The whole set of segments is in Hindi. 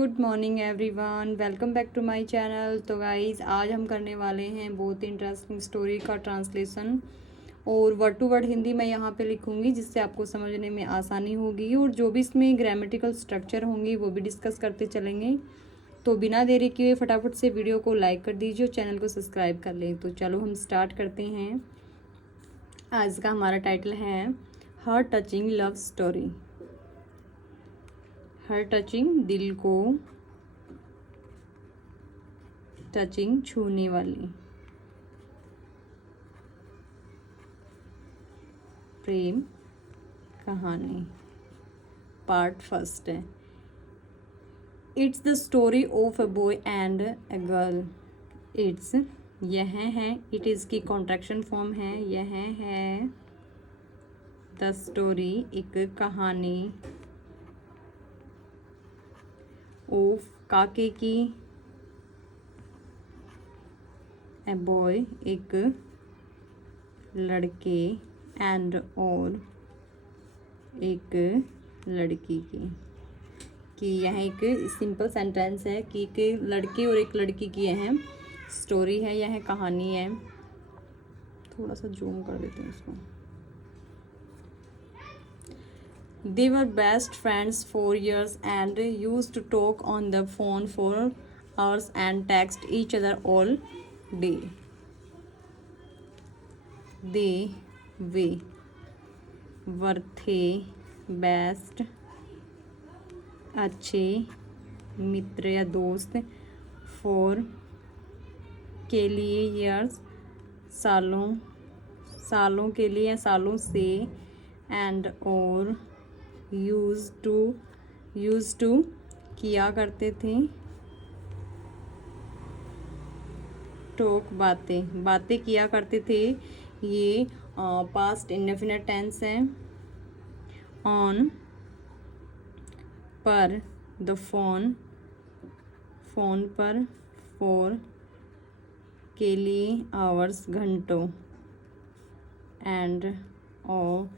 Good morning everyone, welcome back to my channel. तो गाइज़ आज हम करने वाले हैं बहुत इंटरेस्टिंग स्टोरी का ट्रांसलेशन और वर्ड टू वर्ड हिंदी मैं यहाँ पे लिखूँगी जिससे आपको समझने में आसानी होगी और जो भी इसमें ग्रामेटिकल स्ट्रक्चर होंगी वो भी डिस्कस करते चलेंगे। तो बिना देरी किए फटाफट से वीडियो को लाइक कर दीजिए और चैनल को सब्सक्राइब कर लें। तो चलो हम स्टार्ट करते हैं। आज का हमारा टाइटल है heart touching love story. Heart touching दिल को टचिंग छूने वाली प्रेम कहानी पार्ट फर्स्ट है। It's the story of a boy and a girl. It's यह है, इट इज़ की कॉन्ट्रैक्शन फॉर्म है। यह है द स्टोरी एक कहानी ऑफ काके की, ए बॉय एक लड़के, एंड और एक लड़की की। कि यह एक सिंपल सेंटेंस है कि एक लड़के और एक लड़की की यह स्टोरी है, यह कहानी है। थोड़ा सा जूम कर देते हैं इसको। They were best friends for years and used to talk on the phone for hours and text each other all day. They were थे बेस्ट अच्छे मित्र या दोस्त, फॉर के लिए, ईयर्स सालों के लिए या सालों से, एंड और यूज टू किया करते थे, टॉक बातें किया करते थे। ये पास्ट इंडेफिनिट टेंस है। ऑन पर, द फोन पर, फॉर के लिए, आवर्स घंटों, एंड और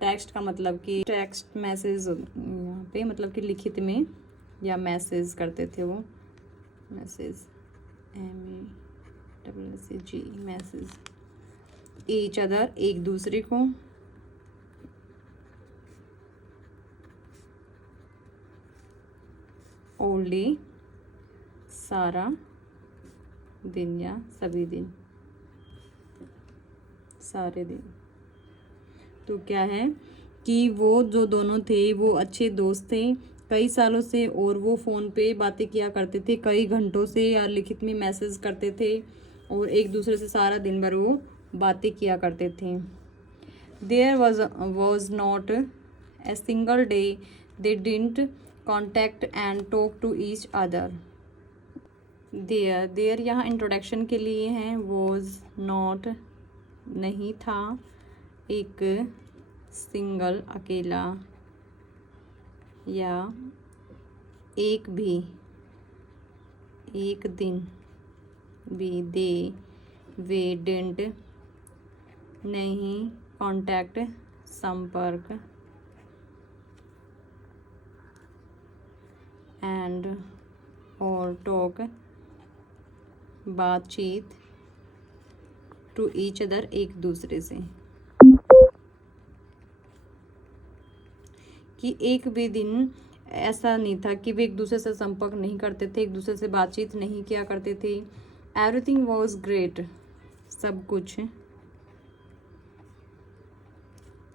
टेक्स्ट का मतलब कि टेक्स्ट मैसेज यहाँ पे मतलब कि लिखित में या मैसेज करते थे वो। Message MASSAG message. Each other एक दूसरे को, ऑल डे सारा दिन या सभी दिन, सारे दिन। तो क्या है कि वो जो दोनों थे वो अच्छे दोस्त थे कई सालों से, और वो फ़ोन पे बातें किया करते थे कई घंटों से, या लिखित में मैसेज करते थे और एक दूसरे से सारा दिन भर वो बातें किया करते थे। There was not a single day they didn't contact and talk to each other. There यहाँ इंट्रोडक्शन के लिए है। वॉज नॉट नहीं था, एक सिंगल अकेला, या एक दिन भी, वे डिडंट नहीं, कांटेक्ट संपर्क, एंड और टॉक बातचीत, टू ईच अदर एक दूसरे से। कि एक भी दिन ऐसा नहीं था कि वे एक दूसरे से संपर्क नहीं करते थे, एक दूसरे से बातचीत नहीं किया करते थे। एवरीथिंग वॉज ग्रेट, सब कुछ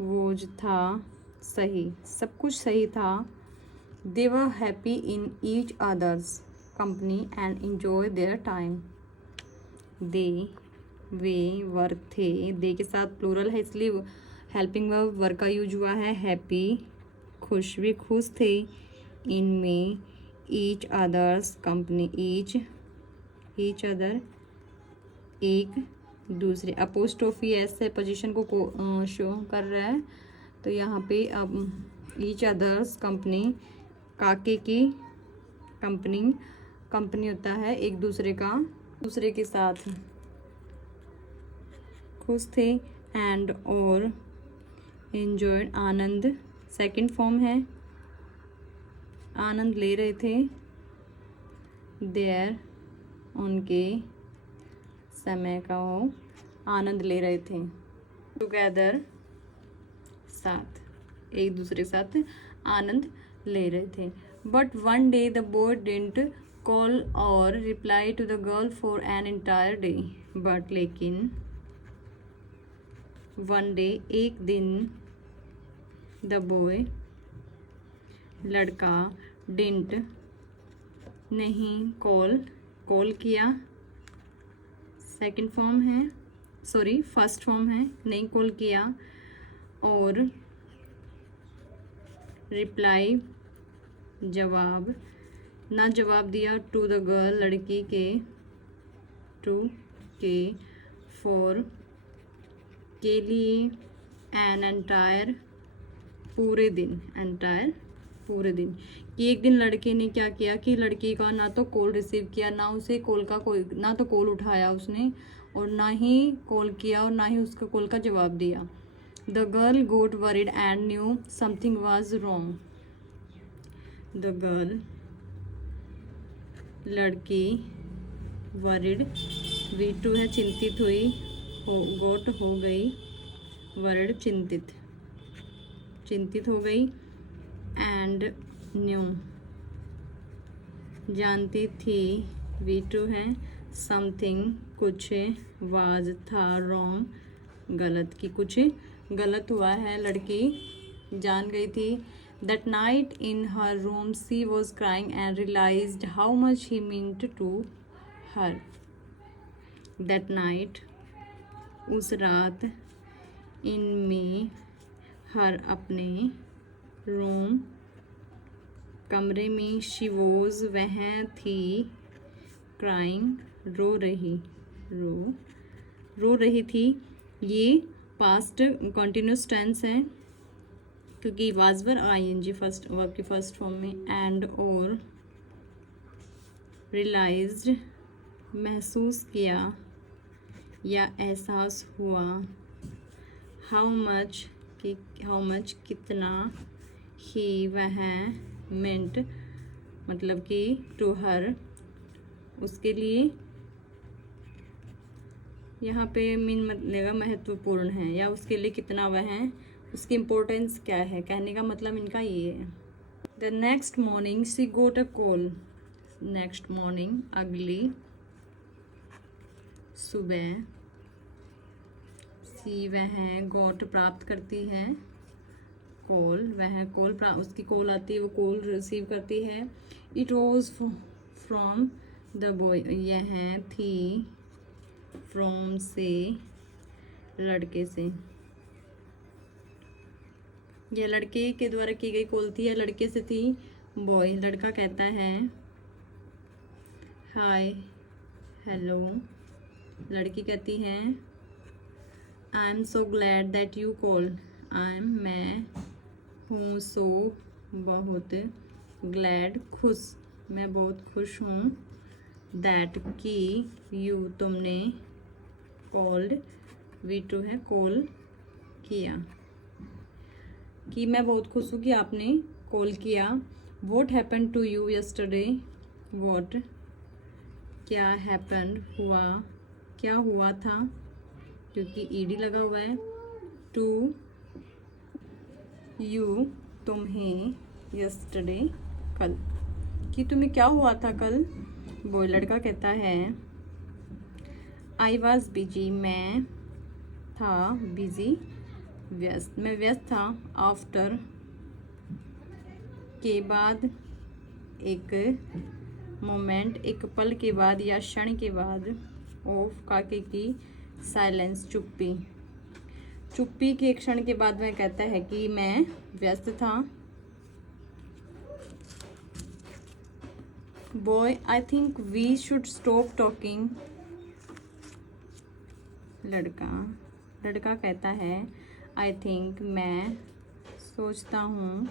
वॉज था सही, सब कुछ सही था। They were happy in each others company and enjoy their time. वे वर थे, दे के साथ प्लूरल है इसलिए हेल्पिंग वर्ब का यूज हुआ है। हैप्पी वे खुश थे, इनमें, each others company, each other एक दूसरे। अपोस्ट्रोफी ऐसे पोजीशन को शो कर रहा है। तो यहाँ पे अब ईच अदर्स कंपनी, काके की कंपनी होता है एक दूसरे के साथ। खुश थे, एंड और एंजॉयड आनंद सेकंड फॉर्म है। आनंद ले रहे थे, देयर उनके समय का वो आनंद ले रहे थे, टुगेदर साथ, एक दूसरे के साथ आनंद ले रहे थे। But one day the boy didn't call or reply to the girl for an entire day. But लेकिन वन डे एक दिन, द बॉय लड़का, डिडंट नहीं, कॉल किया, सेकंड फॉर्म है, सॉरी फर्स्ट फॉर्म है, नहीं कॉल किया, और रिप्लाई जवाब, ना जवाब दिया, टू द गर्ल लड़की के, टू के, फॉर के लिए, एन एंटायर पूरे दिन, एंटायर पूरे दिन। कि एक दिन लड़के ने क्या किया कि लड़की का ना तो कॉल रिसीव किया, ना उसे कॉल का कोई, ना तो कॉल उठाया उसने और ना ही कॉल किया और ना ही उसका कॉल का जवाब दिया। The girl got worried and knew something was wrong. The girl लड़की, वरीड वी2 है, चिंतित हुई, गोट हो गई, वरीड चिंतित हो गई, एंड न्यू जानती थी, वी2 है, समथिंग कुछ, वाज था, रॉन्ग गलत, कि कुछ गलत हुआ है, लड़की जान गई थी। That night in her room she was crying and realised how much he meant to her. That night उस रात, इन में हर अपने, रूम कमरे में, शी वॉज वह थी, क्राइंग रो रही थी। ये पास्ट कंटिन्यूस टेंस है क्योंकि was were ING first verb की फर्स्ट फॉर्म में, एंड और रियलाइज्ड महसूस किया या एहसास हुआ, हाउ मच कितना, ही वह, मेंट मतलब कि टू हर उसके लिए, यहाँ पे मीन मतलब महत्वपूर्ण है या उसके लिए कितना वह है, उसकी इम्पोर्टेंस क्या है, कहने का मतलब इनका ये है। The next morning she got a call. Next morning अगली सुबह, सी वह गोट प्राप्त करती है, कॉल वह कॉल उसकी कॉल आती है, वो कॉल रिसीव करती है। It was from the boy, यह थी, फ्रॉम से, लड़के से, यह लड़के के द्वारा की गई कॉल थी या लड़के से थी। बॉय लड़का कहता है, हाय हेलो, लड़की कहती है, I am so glad that you call. I am मैं हूँ, सो बहुत, ग्लैड खुश, मैं बहुत खुश हूँ, दैट की, यू तुमने, कॉल्ड वी2 है, कॉल किया, कि मैं बहुत खुश हूँ कि आपने कॉल किया। What happen to you yesterday, what क्या, हैपन हुआ, क्या हुआ था क्योंकि ईडी लगा हुआ है, टू यू तुम्हें, यस्टरडे कल, कि तुम्हें क्या हुआ था कल। बॉय लड़का कहता है, आई वॉज बिजी, मैं था, बिजी व्यस्त, मैं व्यस्त था, आफ्टर के बाद, एक मोमेंट एक पल के बाद या क्षण के बाद, ऑफ काके की, साइलेंस चुप्पी के क्षण के बाद वह कहता है कि मैं व्यस्त था। Boy I think we should stop talking, लड़का कहता है, आई थिंक मैं सोचता हूँ,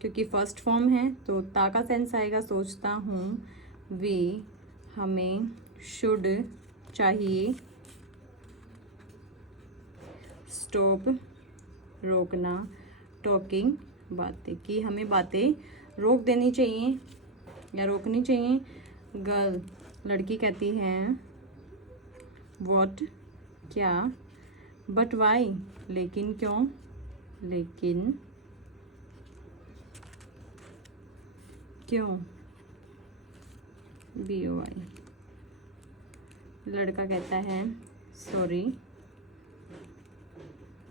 क्योंकि फर्स्ट फॉर्म है तो ता का सेंस आएगा, सोचता हूँ, वी हमें, शुड चाहिए, स्टॉप रोकना, टॉकिंग बातें, कि हमें बातें रोक देनी चाहिए या रोकनी चाहिए। गर्ल, लड़की कहती है व्हाट, क्या, बट वाई, लेकिन क्यों, लेकिन क्यों, BOY। लड़का कहता है सॉरी,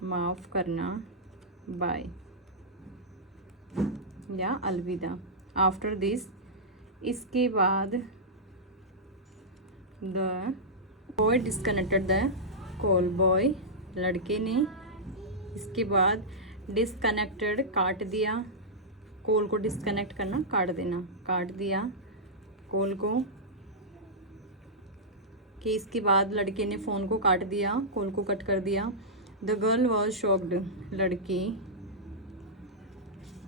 माफ़ करना, बाय या अलविदा। आफ्टर दिस, इसके बाद, the boy disconnected the call, boy, लड़के ने, इसके बाद डिस्कनेक्टेड, काट दिया, कॉल को डिस्कनेक्ट करना, काट देना, काट दिया कॉल को, कि इसके बाद लड़के ने फ़ोन को काट दिया, कॉल को कट कर दिया। द गर्ल वॉज शॉक्ड, लड़की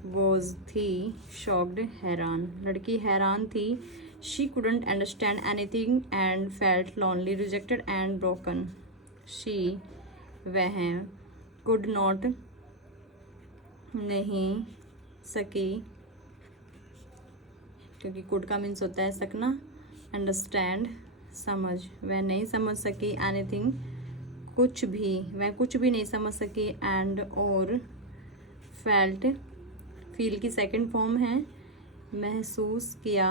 वॉज थी, शॉक्ड हैरान, लड़की हैरान थी। She couldn't understand anything and felt lonely, rejected and broken. She, वह, कुड नॉट, नहीं सकी, क्योंकि कुड का मीन्स होता है सकना, अंडरस्टैंड, समझ, वह नहीं समझ सकी, एनीथिंग, कुछ भी, वह कुछ भी नहीं समझ सकी, एंड और, फेल्ट, फील की सेकंड फॉर्म है, महसूस किया,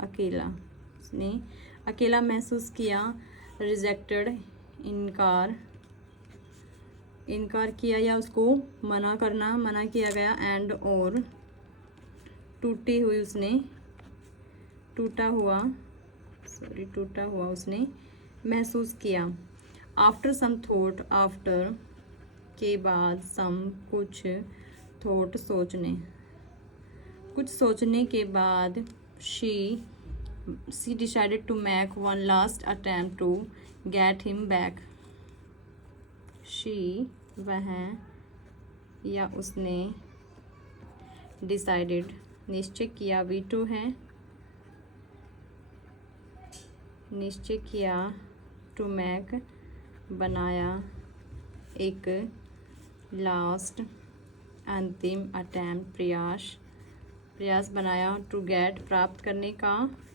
अकेला, उसने अकेला महसूस किया, रिजेक्टेड, इनकार, इनकार किया या उसको मना करना, मना किया गया, एंड और, टूटी हुई उसने, टूटा हुआ, सॉरी, टूटा हुआ उसने महसूस किया। आफ्टर सम थॉट, आफ्टर के बाद, सम कुछ, थॉट सोचने, कुछ सोचने के बाद, she decided to make one last attempt to get him back. She, वह या उसने, डिसाइडेड, निश्चय किया, वी टू है, निश्चय किया, टू मेक, बनाया, एक, लास्ट, अंतिम, अटेम्प्ट, प्रयास, प्रयास बनाया, टू गेट, प्राप्त करने का,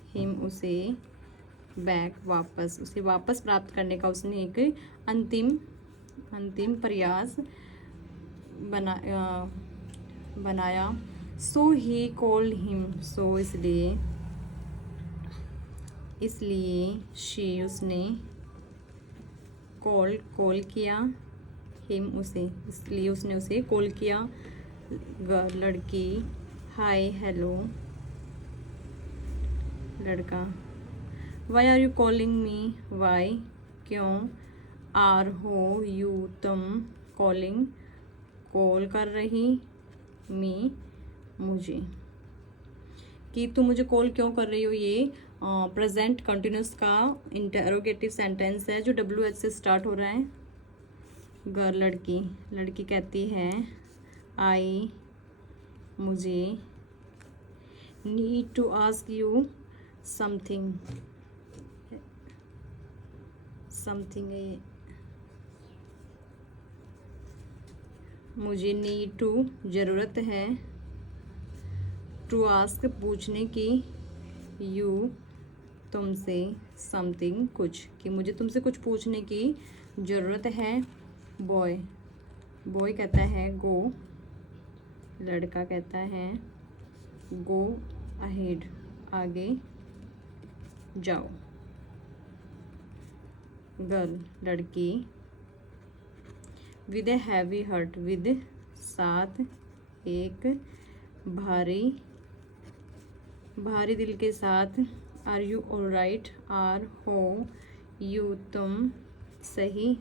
हिम, उसे, बैक, वापस, उसे वापस प्राप्त करने का उसने एक अंतिम प्रयास बनाया। सो ही कॉल्ड हिम, सो इसलिए शी, उसने, कॉल किया, हिम, उसे, इसलिए उसने उसे कॉल किया। लड़की, हाय, हेलो, लड़का, why are you calling me, why, क्यों, आर, हो, यू, तुम, कॉलिंग, कॉल कर रही, मी, मुझे, कि तुम मुझे कॉल क्यों कर रही हो, ये प्रेजेंट कंटिन्यूस का इंटरोगेटिव सेंटेंस है जो WH से स्टार्ट हो रहा है। गर्ल, लड़की, लड़की कहती है आई, मुझे, need to ask you something, something है, मुझे, नीड टू, ज़रूरत है, टू आस्क, पूछने की, यू, तुमसे, समथिंग, कुछ, कि मुझे तुमसे कुछ पूछने की ज़रूरत है। बॉय, बॉय कहता है गो, लड़का कहता है गो अहेड, आगे जाओ। गर्ल, लड़की, with a heavy heart, with, साथ, एक, भारी दिल के साथ, आर यू ऑलराइट, आर, हो, यू, तुम, सही,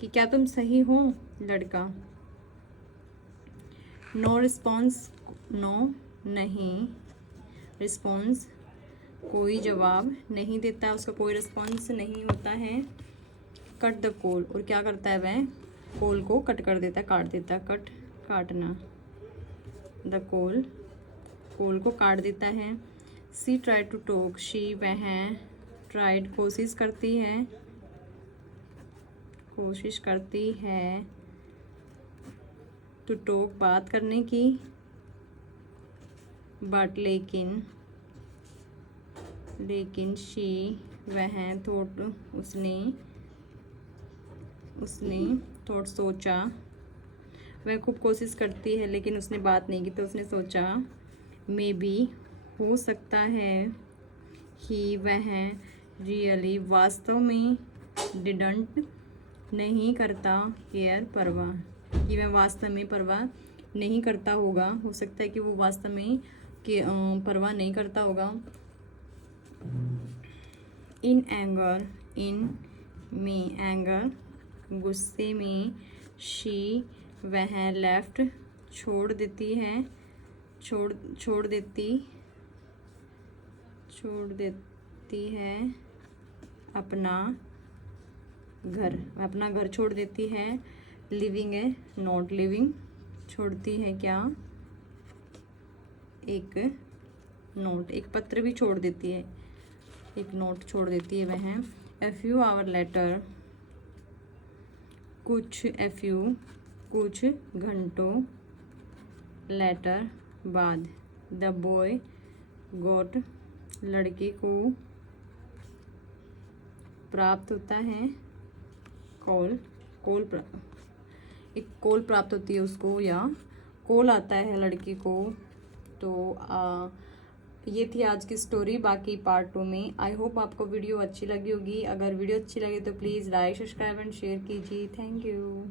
कि क्या तुम सही हो, लड़का। नो रिस्पॉन्स, नो, नहीं, रिस्पॉन्स, कोई जवाब नहीं देता, उसका कोई रिस्पॉन्स नहीं होता है। कट द कॉल, और क्या करता है वह, कॉल को कट कर देता है, काट देता है, कट, काटना, द कॉल, कॉल को काट देता है। सी ट्राई टू टॉक, शी, वह, ट्राइड, कोशिश करती है, टू टॉक, बात करने की, बट लेकिन शी वह थॉट उसने थॉट सोचा, वह खूब कोशिश करती है लेकिन उसने बात नहीं की तो उसने सोचा, मे बी हो सकता है, ही वह रियली वास्तव में, डिडंट नहीं करता, केयर परवाह, कि वह वास्तव में परवाह नहीं करता होगा, हो सकता है कि वो वास्तव में कि परवाह नहीं करता होगा। इन एंगर गुस्से में, शी वह लेफ्ट छोड़ देती है अपना घर छोड़ देती है, लिविंग है नॉट लिविंग, छोड़ती है क्या, एक नोट, एक पत्र भी छोड़ देती है, एक नोट छोड़ देती है वह। A few hours later, कुछ घंटों लेटर बाद, द बॉय गॉट, लड़के को प्राप्त होता है, एक कॉल प्राप्त होती है उसको, या कॉल आता है लड़के को। तो ये थी आज की स्टोरी। बाकी पार्ट 2 में आई होप आपको वीडियो अच्छी लगी होगी। अगर वीडियो अच्छी लगे तो please like, subscribe and share कीजिए। Thank you.